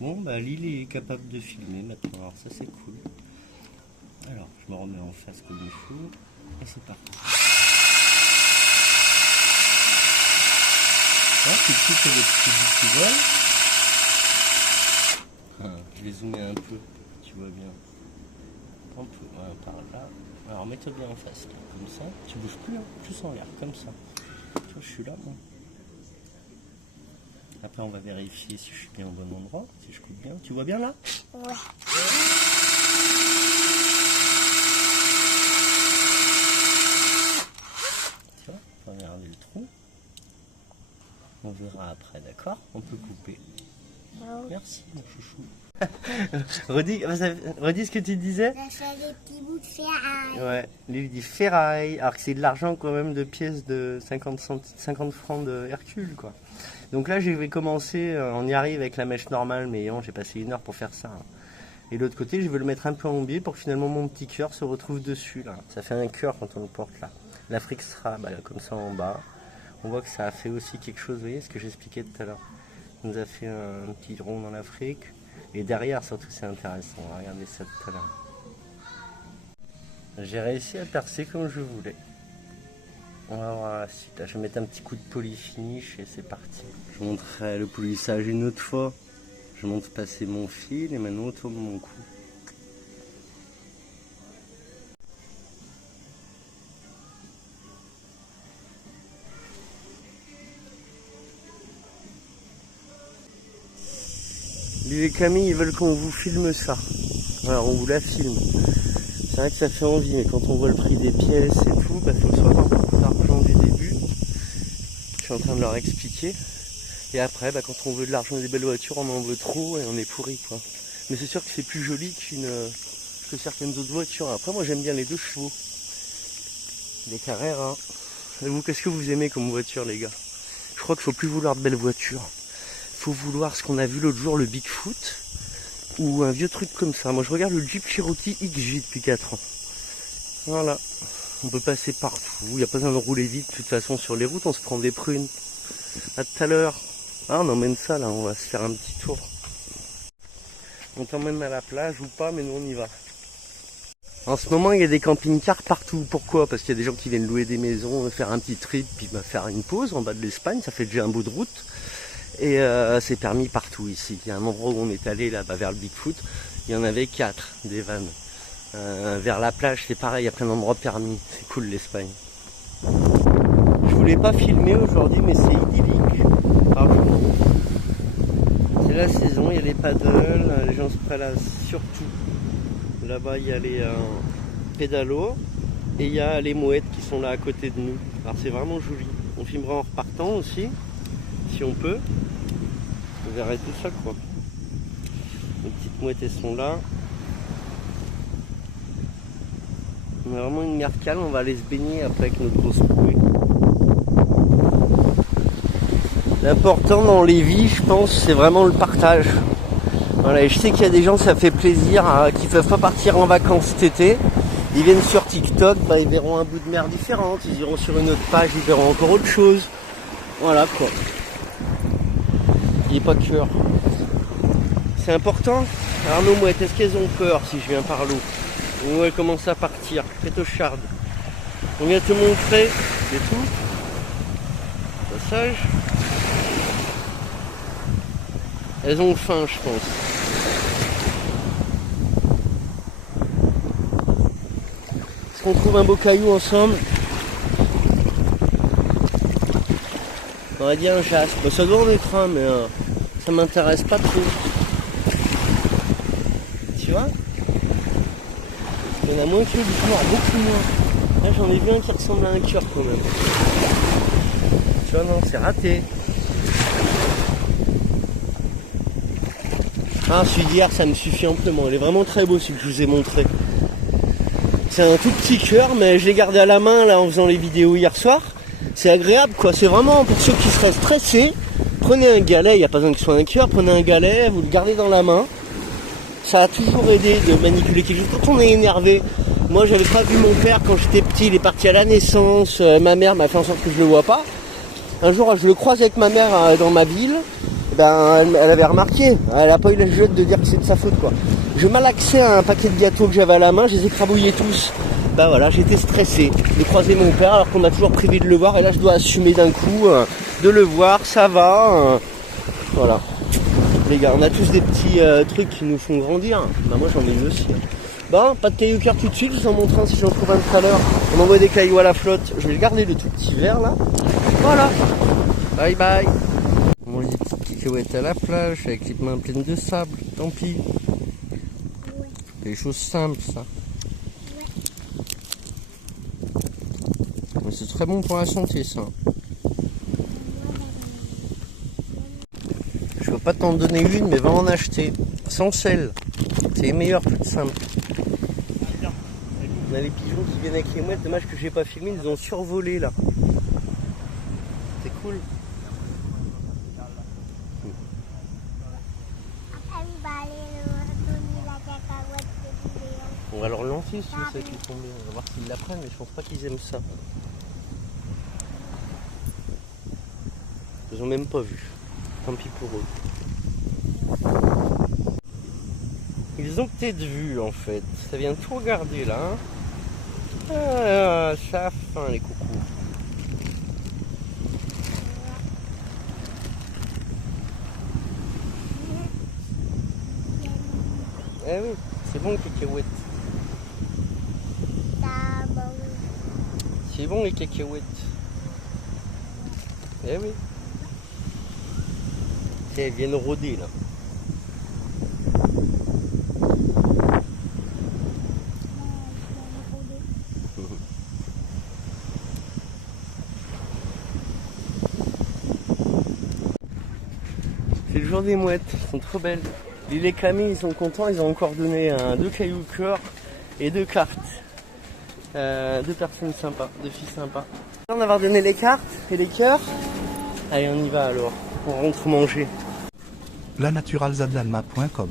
Bon, bah Lille est capable de filmer maintenant, alors ça c'est cool. Alors, je me remets en face comme il faut, et c'est parti. Ah, c'est cool, c'est des petits bouts qui volent. Ah, je vais zoomer un peu, tu vois bien. Un peu, ouais, par là. Alors, mets-toi bien en face, là, comme ça. Tu bouges plus, hein, juste en l'air, comme ça. Tu vois, je suis là, moi. Après, on va vérifier si je suis bien au bon endroit, si je coupe bien. Tu vois bien là? Ouais. Tu vois, on va regarder le trou. On verra après, d'accord? On peut couper. Oh. Merci, mon chouchou. redis ce que tu disais? J'achète des petits bouts de ferraille. Ouais, lui il dit ferraille, alors que c'est de l'argent quand même de pièces de 50 francs de Hercule, quoi. Donc là, je vais commencer, on y arrive avec la mèche normale, mais j'ai passé 1 heure pour faire ça. Hein. Et de l'autre côté, je vais le mettre un peu en biais pour que finalement mon petit cœur se retrouve dessus, là. Ça fait un cœur quand on le porte, là. L'Afrique sera comme ça en bas. On voit que ça a fait aussi quelque chose, vous voyez ce que j'expliquais tout à l'heure. Ça nous a fait un petit rond dans l'Afrique. Et derrière, surtout, c'est intéressant. On va regarder ça tout à l'heure. J'ai réussi à percer comme je voulais. On va voir la suite. Là, je vais mettre un petit coup de polyfinish et c'est parti. Je montrerai le polissage une autre fois. Je monte passer mon fil et maintenant autour de mon cou. Lui et Camille, ils veulent qu'on vous filme ça. Alors on vous la filme. C'est vrai que ça fait envie, mais quand on voit le prix des pièces et tout, il faut soit avoir beaucoup d'argent du début. Je suis en train de leur expliquer. Et après, quand on veut de l'argent et des belles voitures, on en veut trop et on est pourri, quoi. Mais c'est sûr que c'est plus joli que certaines autres voitures. Après, moi j'aime bien les 2 chevaux. Les Carrera. Et vous, qu'est-ce que vous aimez comme voiture, les gars? Je crois qu'il faut plus vouloir de belles voitures. Faut vouloir ce qu'on a vu l'autre jour, le Bigfoot, ou un vieux truc comme ça. Moi je regarde le Jeep Cherokee XJ depuis 4 ans. Voilà, on peut passer partout, il n'y a pas besoin de rouler vite, de toute façon sur les routes on se prend des prunes. À tout à l'heure. Ah, on emmène ça là, on va se faire un petit tour. On t'emmène à la plage ou pas, mais nous on y va. En ce moment il y a des camping-cars partout. Pourquoi? Parce qu'il y a des gens qui viennent louer des maisons, faire un petit trip, puis faire une pause en bas de l'Espagne, ça fait déjà un bout de route. Et c'est permis partout ici. Il y a un endroit où on est allé là-bas vers le Bigfoot, il y en avait 4 des vannes. Vers la plage c'est pareil, il y a plein d'endroits permis. C'est cool l'Espagne. Je voulais pas filmer aujourd'hui mais c'est idyllique. C'est la saison, il y a les paddles, les gens se prélasent surtout. Là-bas il y a les pédalos et il y a les mouettes qui sont là à côté de nous. Alors c'est vraiment joli. On filmera en repartant aussi, si on peut. Vous verrez tout ça, quoi. Les petites mouettes elles sont là. On a vraiment une mer calme, on va aller se baigner après avec notre grosse bouée. L'important dans les vies, je pense, c'est vraiment le partage. Voilà, et je sais qu'il y a des gens, ça fait plaisir, qui ne peuvent pas partir en vacances cet été. Ils viennent sur TikTok, ils verront un bout de mer différente, ils iront sur une autre page, ils verront encore autre chose. Voilà, quoi. Il n'est pas cœur. C'est important. Alors nos mouettes, est-ce qu'elles ont peur si je viens par l'eau? Ou elles commencent à partir? Pétocharde. On vient te montrer, c'est tout. Passage. Elles ont faim, je pense. Est-ce qu'on trouve un beau caillou ensemble? On va dire un jaspe. Bah, ça doit en être un, mais ça m'intéresse pas trop. Tu vois? Il y en a moins que le noir, beaucoup moins. Là j'en ai vu un qui ressemble à un cœur quand même. Tu vois, non, c'est raté. Ah, celui d'hier, ça me suffit amplement. Il est vraiment très beau celui que je vous ai montré. C'est un tout petit cœur, mais je l'ai gardé à la main là en faisant les vidéos hier soir. C'est agréable, quoi. C'est vraiment pour ceux qui seraient stressés. Prenez un galet, il n'y a pas besoin que ce soit un cœur. Prenez un galet, vous le gardez dans la main. Ça a toujours aidé de manipuler quelque chose. Quand on est énervé, moi j'avais pas vu mon père quand j'étais petit, il est parti à la naissance, ma mère m'a fait en sorte que je le vois pas. Un jour je le croise avec ma mère dans ma ville, ben, elle avait remarqué. Elle a pas eu la jugeote de dire que c'est de sa faute, quoi. Je malaxais un paquet de gâteaux que j'avais à la main, je les ai écrabouillés tous. Ben voilà, j'étais stressé de croiser mon père alors qu'on m'a toujours privé de le voir. Et là, je dois assumer d'un coup de le voir, ça va. Voilà. Les gars, on a tous des petits trucs qui nous font grandir. Ben moi, j'en ai eu aussi. Bon, pas de caillou cœur tout de suite, je vous en montre un si j'en trouve un tout à l'heure. On envoie des cailloux à la flotte. Je vais le garder, le tout petit verre là. Voilà. Bye bye. On mange des petites cacahuètes à la plage avec les mains pleines de sable. Tant pis. Des choses simples, ça. Mais c'est très bon pour la santé, ça. Je peux pas t'en donner une, mais va en acheter. Sans sel. C'est les meilleurs, toutes simples. On a les pigeons qui viennent avec les mouettes. Dommage que j'ai pas filmé, ils ont survolé là. C'est cool. On va leur lancer si ça qui tombe bien. On va voir s'ils l'apprennent, mais je pense pas qu'ils aiment ça. Ils ont même pas vu. Tant pis pour eux. Ils ont peut-être vu en fait. Ça vient de tout regarder là. Hein. Ah, ça a faim les coucous. Eh oui, c'est bon les cacahuètes. C'est bon les cacahuètes. Eh oui. Tiens, elles viennent rôder là. C'est le jour des mouettes, elles sont trop belles. Les Camille, ils sont contents, ils ont encore donné 2 cailloux cœur et 2 cartes. 2 personnes sympas, 2 filles sympas. On va avoir donné les cartes et les cœurs. Allez, on y va alors, on rentre manger. lanaturalzadalma.com